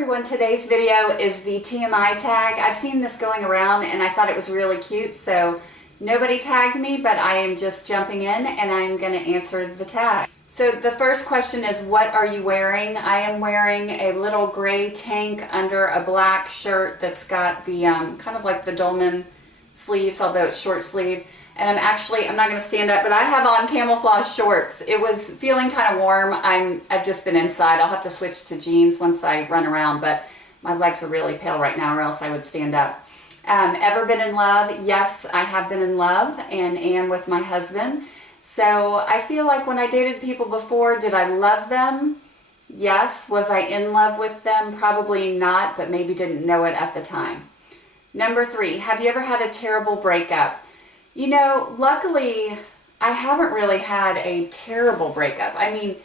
everyone, today's video is the TMI tag. I've seen this going around and I thought it was really cute, so nobody tagged me, but I am just jumping in and I'm going to answer the tag. So the first question is, what are you wearing? I am wearing a little gray tank under a black shirt that's got the kind of like the dolman sleeves, although it's short sleeve. And I'm not going to stand up, but I have on camouflage shorts. It was feeling kind of warm. I've just been inside. I'll have to switch to jeans once I run around, but my legs are really pale right now or else I would stand up. Ever been in love? Yes, I have been in love and am with my husband. So I feel like when I dated people before, did I love them? Yes. Was I in love with them? Probably not, but maybe didn't know it at the time. Number 3, have you ever had a terrible breakup? You know, luckily, I haven't really had a terrible breakup. I mean,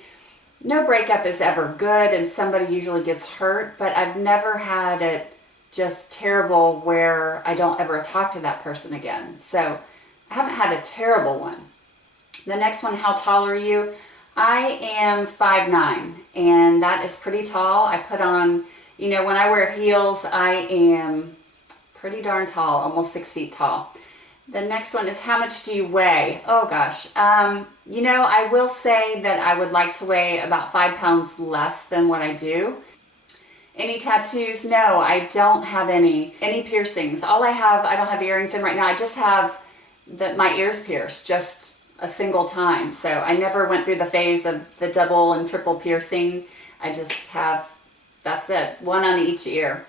no breakup is ever good and somebody usually gets hurt, but I've never had it just terrible where I don't ever talk to that person again. So I haven't had a terrible one. The next one, how tall are you? I am 5'9", and that is pretty tall. I put on, you know, when I wear heels, I am pretty darn tall, almost 6 feet tall. The next one is, how much do you weigh? Oh gosh. You know, I will say that I would like to weigh about 5 pounds less than what I do. Any tattoos? No, I don't have any. Any piercings? All I don't have earrings in right now. I just have my ears pierced just a single time. So I never went through the phase of the double and triple piercing. I just have, that's it, one on each ear.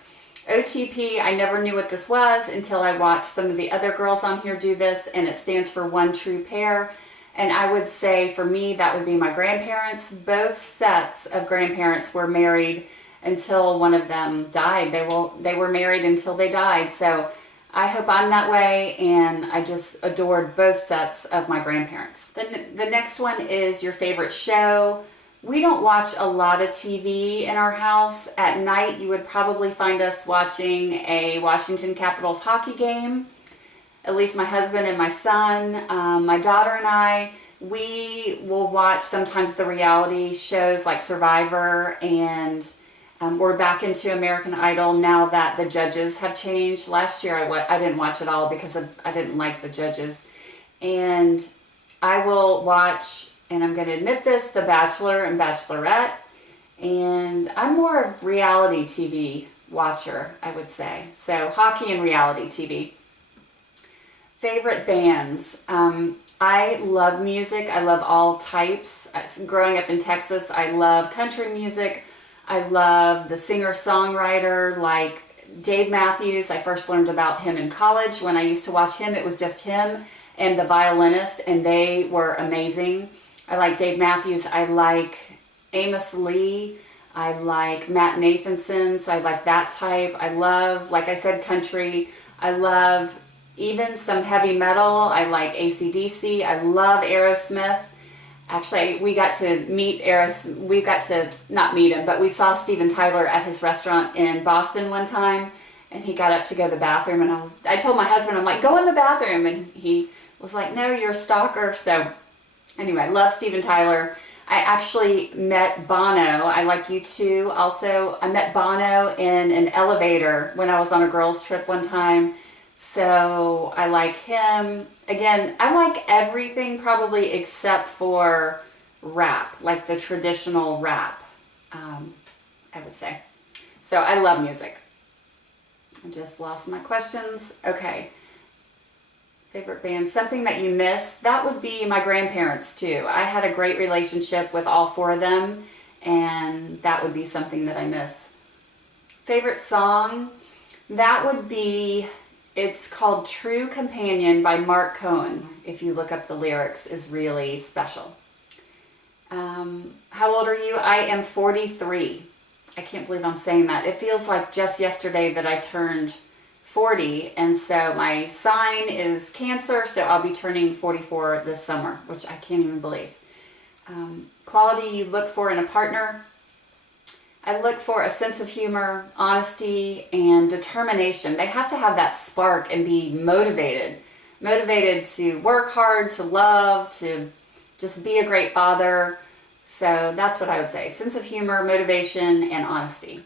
OTP, I never knew what this was until I watched some of the other girls on here do this, and it stands for one true pair. And I would say for me, that would be my grandparents. Both sets of grandparents were married until one of them died. They were married until they died. So I hope I'm that way, and I just adored both sets of my grandparents. The next one is your favorite show. We don't watch a lot of TV in our house. At night, you would probably find us watching a Washington Capitals hockey game. At least my husband and my son, my daughter and I, we will watch sometimes the reality shows like Survivor, and we're back into American Idol now that the judges have changed. Last year, I didn't watch it all because I didn't like the judges. And I will watch, and I'm going to admit this, The Bachelor and Bachelorette, and I'm more of reality TV watcher, I would say. So hockey and reality TV. Favorite bands. I love music. I love all types. Growing up in Texas, I love country music. I love the singer-songwriter like Dave Matthews. I first learned about him in college. When I used to watch him, it was just him and the violinist, and they were amazing. I like Dave Matthews. I like Amos Lee. I like Matt Nathanson, so I like that type. I love, like I said, country. I love even some heavy metal. I like AC/DC. I love Aerosmith. Actually, we got to meet we got to not meet him, but we saw Steven Tyler at his restaurant in Boston one time, and he got up to go to the bathroom, and I told my husband, I'm like, go in the bathroom, and he was like, no, you're a stalker. So anyway, I love Steven Tyler. I actually met Bono. I like U2 also. I met Bono in an elevator when I was on a girls' trip one time. So I like him. Again, I like everything probably except for rap, like the traditional rap, I would say. So I love music. I just lost my questions. Okay. Favorite band, something that you miss, that would be my grandparents too. I had a great relationship with all 4 of them, and that would be something that I miss. Favorite song, that would be, it's called True Companion by Mark Cohen. If you look up the lyrics, is really special. How old are you? I am 43. I can't believe I'm saying that. It feels like just yesterday that I turned 40, and so my sign is Cancer, so I'll be turning 44 this summer, which I can't even believe. Quality you look for in a partner. I look for a sense of humor, honesty, and determination. They have to have that spark and be motivated. Motivated to work hard, to love, to just be a great father. So that's what I would say. Sense of humor, motivation, and honesty.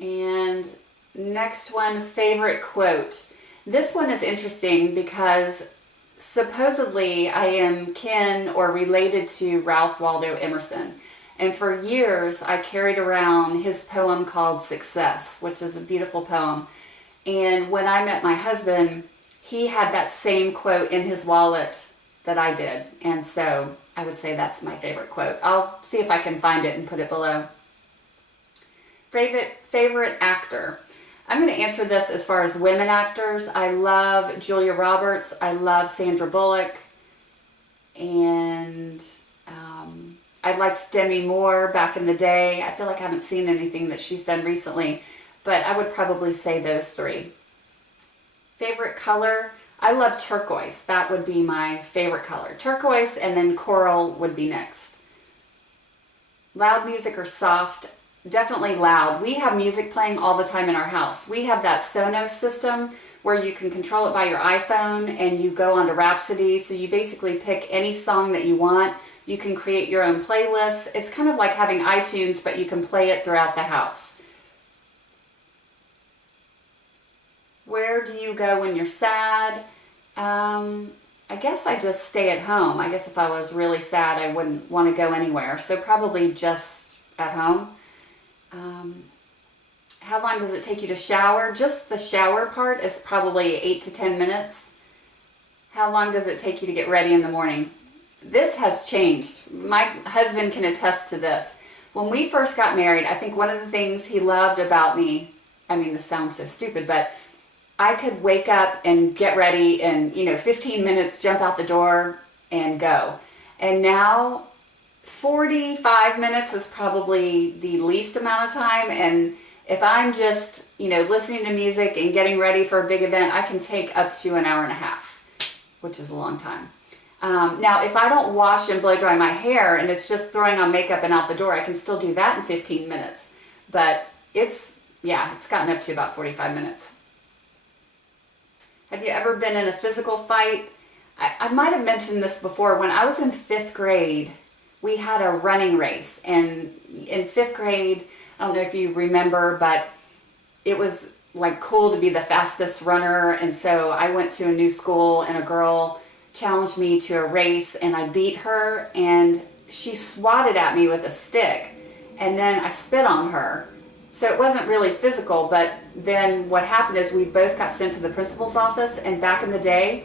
And next one, favorite quote. This one is interesting because supposedly I am kin or related to Ralph Waldo Emerson. And for years I carried around his poem called Success, which is a beautiful poem. And when I met my husband, he had that same quote in his wallet that I did. And so I would say that's my favorite quote. I'll see if I can find it and put it below. Favorite actor. I'm going to answer this as far as women actors. I love Julia Roberts. I love Sandra Bullock. And I liked Demi Moore back in the day. I feel like I haven't seen anything that she's done recently, but I would probably say those three. Favorite color. I love turquoise. That would be my favorite color. Turquoise, and then coral would be next. Loud music or soft? Definitely loud. We have music playing all the time in our house. We have that Sonos system where you can control it by your iPhone and you go onto Rhapsody. So you basically pick any song that you want. You can create your own playlists. It's kind of like having iTunes, but you can play it throughout the house. Where do you go when you're sad? I guess I just stay at home. I guess if I was really sad, I wouldn't want to go anywhere. So probably just at home. How long does it take you to shower? Just the shower part is probably 8 to 10 minutes. How long does it take you to get ready in the morning? This has changed. My husband can attest to this. When we first got married, I think one of the things he loved about me, I mean, this sounds so stupid, but I could wake up and get ready and, 15 minutes, jump out the door and go. And now 45 minutes is probably the least amount of time. And if I'm just, listening to music and getting ready for a big event, I can take up to an hour and a half, which is a long time. Now, if I don't wash and blow dry my hair and it's just throwing on makeup and out the door, I can still do that in 15 minutes. But it's gotten up to about 45 minutes. Have you ever been in a physical fight? I might have mentioned this before. When I was in 5th grade, we had a running race. And in 5th grade, I don't know if you remember, but it was like cool to be the fastest runner. And so I went to a new school and a girl challenged me to a race and I beat her and she swatted at me with a stick and then I spit on her. So it wasn't really physical, but then what happened is we both got sent to the principal's office, and back in the day,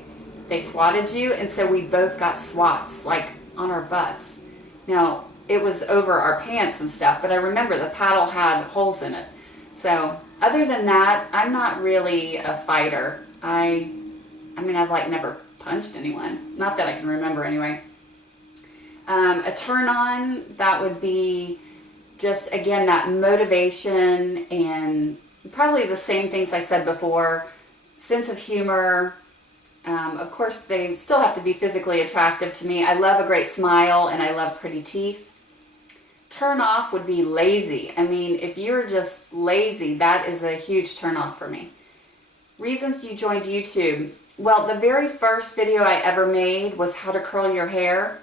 they swatted you, and so we both got swats, like on our butts. Now, it was over our pants and stuff, but I remember the paddle had holes in it. So other than that, I'm not really a fighter. I've never punched anyone. Not that I can remember anyway. A turn-on, that would be just, again, that motivation and probably the same things I said before. Sense of humor. Of course, they still have to be physically attractive to me. I love a great smile and I love pretty teeth. Turn off would be lazy. I mean, if you're just lazy, that is a huge turn off for me. Reasons you joined YouTube. Well, the very first video I ever made was how to curl your hair.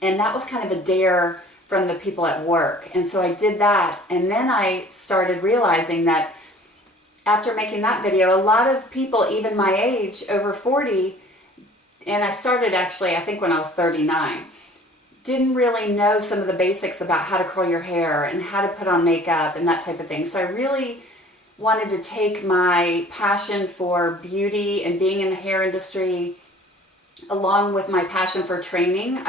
And that was kind of a dare from the people at work. And so I did that. And then I started realizing that after making that video, a lot of people, even my age, over 40, and I started actually, I think when I was 39, didn't really know some of the basics about how to curl your hair and how to put on makeup and that type of thing. So I really wanted to take my passion for beauty and being in the hair industry along with my passion for training.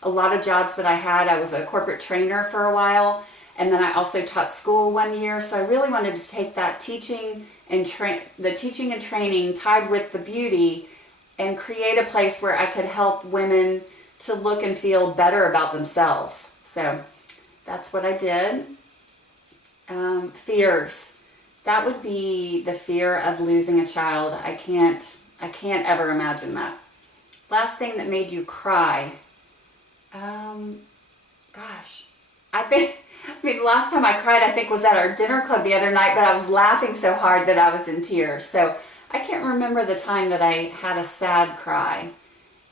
A lot of jobs that I had, I was a corporate trainer for a while, and then I also taught school 1 year. So I really wanted to take that teaching and training tied with the beauty and create a place where I could help women to look and feel better about themselves. So that's what I did. Fears. That would be the fear of losing a child. I can't ever imagine that. Last thing that made you cry. The last time I cried, I think was at our dinner club the other night, but I was laughing so hard that I was in tears. So I can't remember the time that I had a sad cry.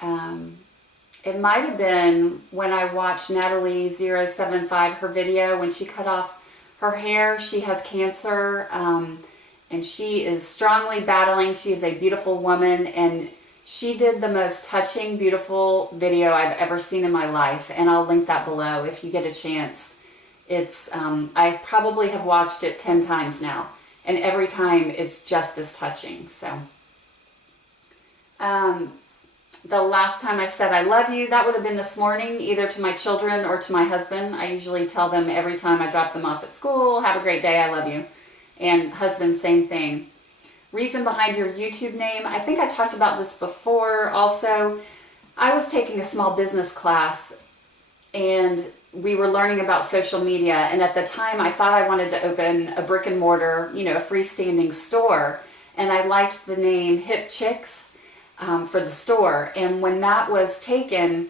It might have been when I watched Natalie 075, her video, when she cut off Her hair, she has cancer, and she is strongly battling. She is a beautiful woman, and she did the most touching, beautiful video I've ever seen in my life, and I'll link that below if you get a chance. It's, I probably have watched it 10 times now, and every time it's just as touching, so. The last time I said I love you, that would have been this morning, either to my children or to my husband. I usually tell them every time I drop them off at school, have a great day, I love you. And husband, same thing. Reason behind your YouTube name, I think I talked about this before also. I was taking a small business class and we were learning about social media, and at the time I thought I wanted to open a brick and mortar, you know, a freestanding store, and I liked the name Hip Chicks for the store. And when that was taken,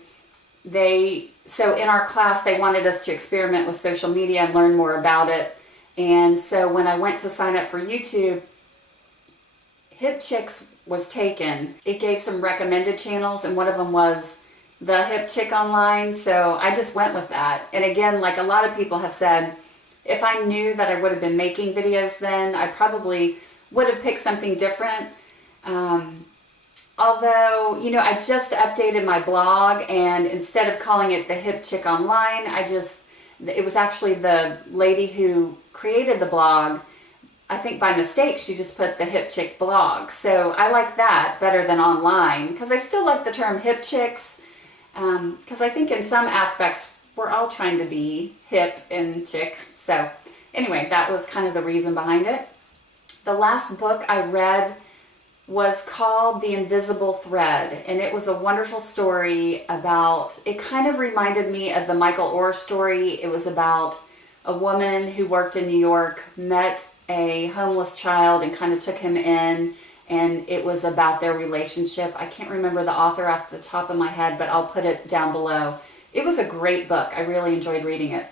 so in our class they wanted us to experiment with social media and learn more about it. And so when I went to sign up for YouTube, Hip Chicks was taken. It gave some recommended channels, and one of them was the Hip Chick Online, so I just went with that. And again, like a lot of people have said, if I knew that I would have been making videos then, I probably would have picked something different. Although, you know, I just updated my blog, and instead of calling it the Hip Chick Online, it was actually the lady who created the blog. I think by mistake she just put the Hip Chick blog. So I like that better than online, because I still like the term Hip Chicks, because I think in some aspects we're all trying to be hip and chick. So anyway, that was kind of the reason behind it. The last book I read was called The Invisible Thread, and it was a wonderful story about, it kind of reminded me of the Michael Orr story. It was about a woman who worked in New York, met a homeless child and kind of took him in, and it was about their relationship. I can't remember the author off the top of my head, but I'll put it down below. It was a great book. I really enjoyed reading it.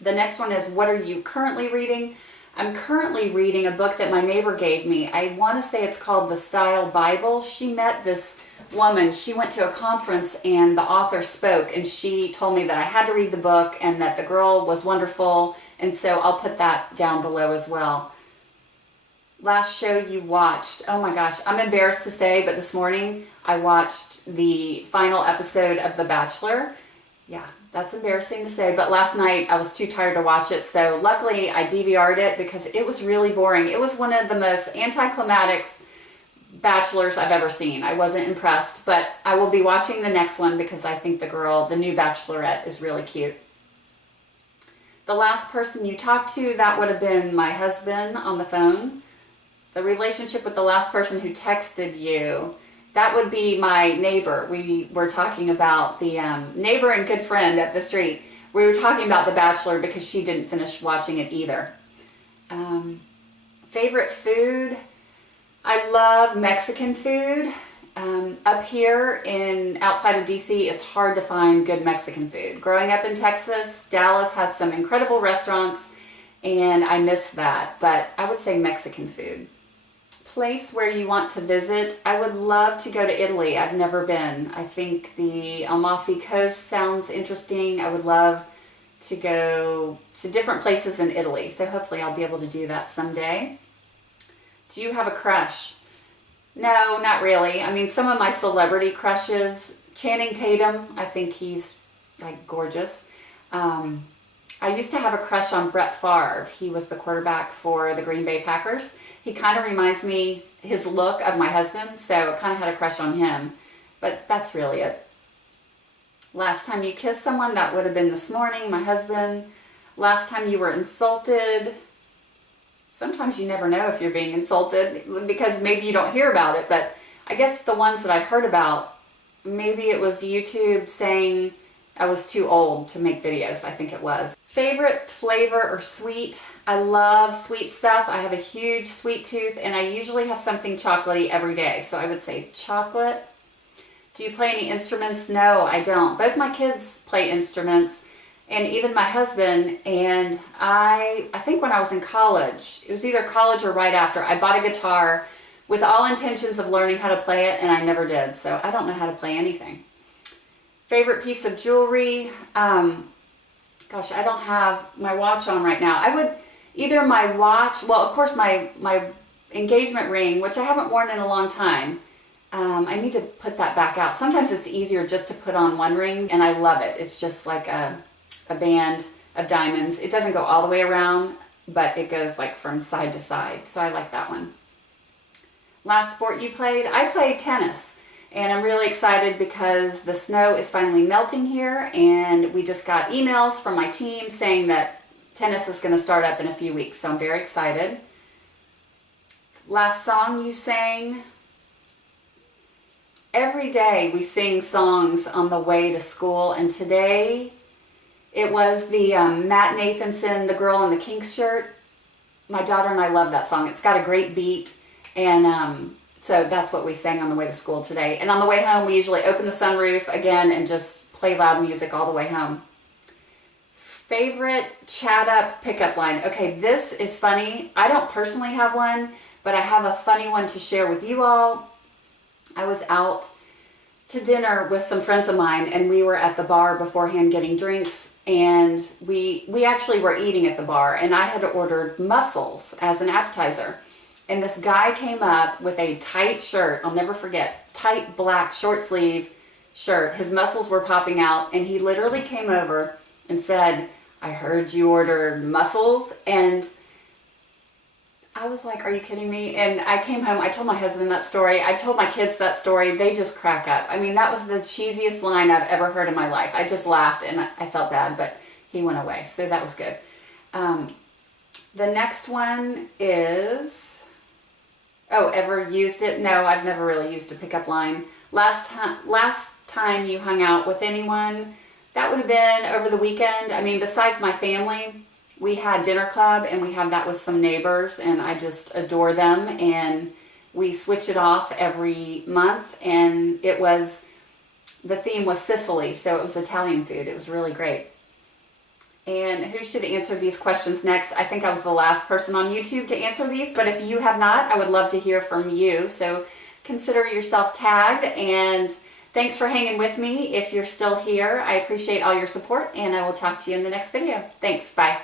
The next one is, what are you currently reading? I'm currently reading a book that my neighbor gave me. I want to say it's called The Style Bible. She met this woman. She went to a conference and the author spoke, and she told me that I had to read the book and that the girl was wonderful, and so I'll put that down below as well. Last show you watched. Oh my gosh, I'm embarrassed to say, but this morning I watched the final episode of The Bachelor. Yeah, that's embarrassing to say, but last night I was too tired to watch it, so luckily I DVR'd it because it was really boring. It was one of the most anticlimactic Bachelors I've ever seen. I wasn't impressed, but I will be watching the next one because I think the new Bachelorette, is really cute. The last person you talked to, that would have been my husband on the phone. The relationship with the last person who texted you, that would be my neighbor. We were talking about the neighbor and good friend up the street. We were talking about The Bachelor because she didn't finish watching it either. Favorite food? I love Mexican food. Up here outside of DC, it's hard to find good Mexican food. Growing up in Texas, Dallas has some incredible restaurants, and I miss that, but I would say Mexican food. Place where you want to visit? I would love to go to Italy. I've never been. I think the Amalfi Coast sounds interesting. I would love to go to different places in Italy, so hopefully I'll be able to do that someday. Do you have a crush? No, not really. I mean, some of my celebrity crushes, Channing Tatum, I think he's like gorgeous. I used to have a crush on Brett Favre. He was the quarterback for the Green Bay Packers. He kind of reminds me, his look, of my husband, so I kind of had a crush on him. But that's really it. Last time you kissed someone, that would have been this morning, my husband. Last time you were insulted. Sometimes you never know if you're being insulted because maybe you don't hear about it, but I guess the ones that I've heard about, maybe it was YouTube saying I was too old to make videos, I think it was. Favorite flavor or sweet? I love sweet stuff. I have a huge sweet tooth, and I usually have something chocolatey every day, so I would say chocolate. Do you play any instruments? No, I don't. Both my kids play instruments, and even my husband, and I think when I was in college, it was either college or right after, I bought a guitar with all intentions of learning how to play it, and I never did, so I don't know how to play anything. Favorite piece of jewelry? Gosh, I don't have my watch on right now. I would either my watch, well, of course my engagement ring, which I haven't worn in a long time. I need to put that back out. Sometimes it's easier just to put on one ring, and I love it. It's just like a band of diamonds. It doesn't go all the way around, but it goes like from side to side. So I like that one. Last sport you played? I played tennis. And I'm really excited because the snow is finally melting here, and we just got emails from my team saying that tennis is going to start up in a few weeks. So I'm very excited. Last song you sang? Every day we sing songs on the way to school, and today it was the Matt Nathanson, The Girl in the Kinks shirt. My daughter and I love that song. It's got a great beat, and so that's what we sang on the way to school today. And on the way home, we usually open the sunroof again and just play loud music all the way home. Favorite chat up pickup line? Okay, this is funny. I don't personally have one, but I have a funny one to share with you all. I was out to dinner with some friends of mine, and we were at the bar beforehand getting drinks, and we actually were eating at the bar, and I had ordered mussels as an appetizer. And this guy came up with a tight shirt, I'll never forget, tight black short sleeve shirt. His muscles were popping out, and he literally came over and said, "I heard you ordered mussels," and I was like, are you kidding me? And I came home, I told my husband that story, I've told my kids that story, they just crack up. I mean, that was the cheesiest line I've ever heard in my life. I just laughed and I felt bad, but he went away, so that was good. The next one is, ever used it? No, I've never really used a pickup line. Last time you hung out with anyone, that would have been over the weekend. I mean, besides my family, we had dinner club, and we have that with some neighbors, and I just adore them, and we switch it off every month, and the theme was Sicily, so it was Italian food. It was really great. And who should answer these questions next? I think I was the last person on YouTube to answer these, but if you have not, I would love to hear from you, so consider yourself tagged, and thanks for hanging with me. If you're still here, I appreciate all your support, and I will talk to you in the next video. Thanks, bye.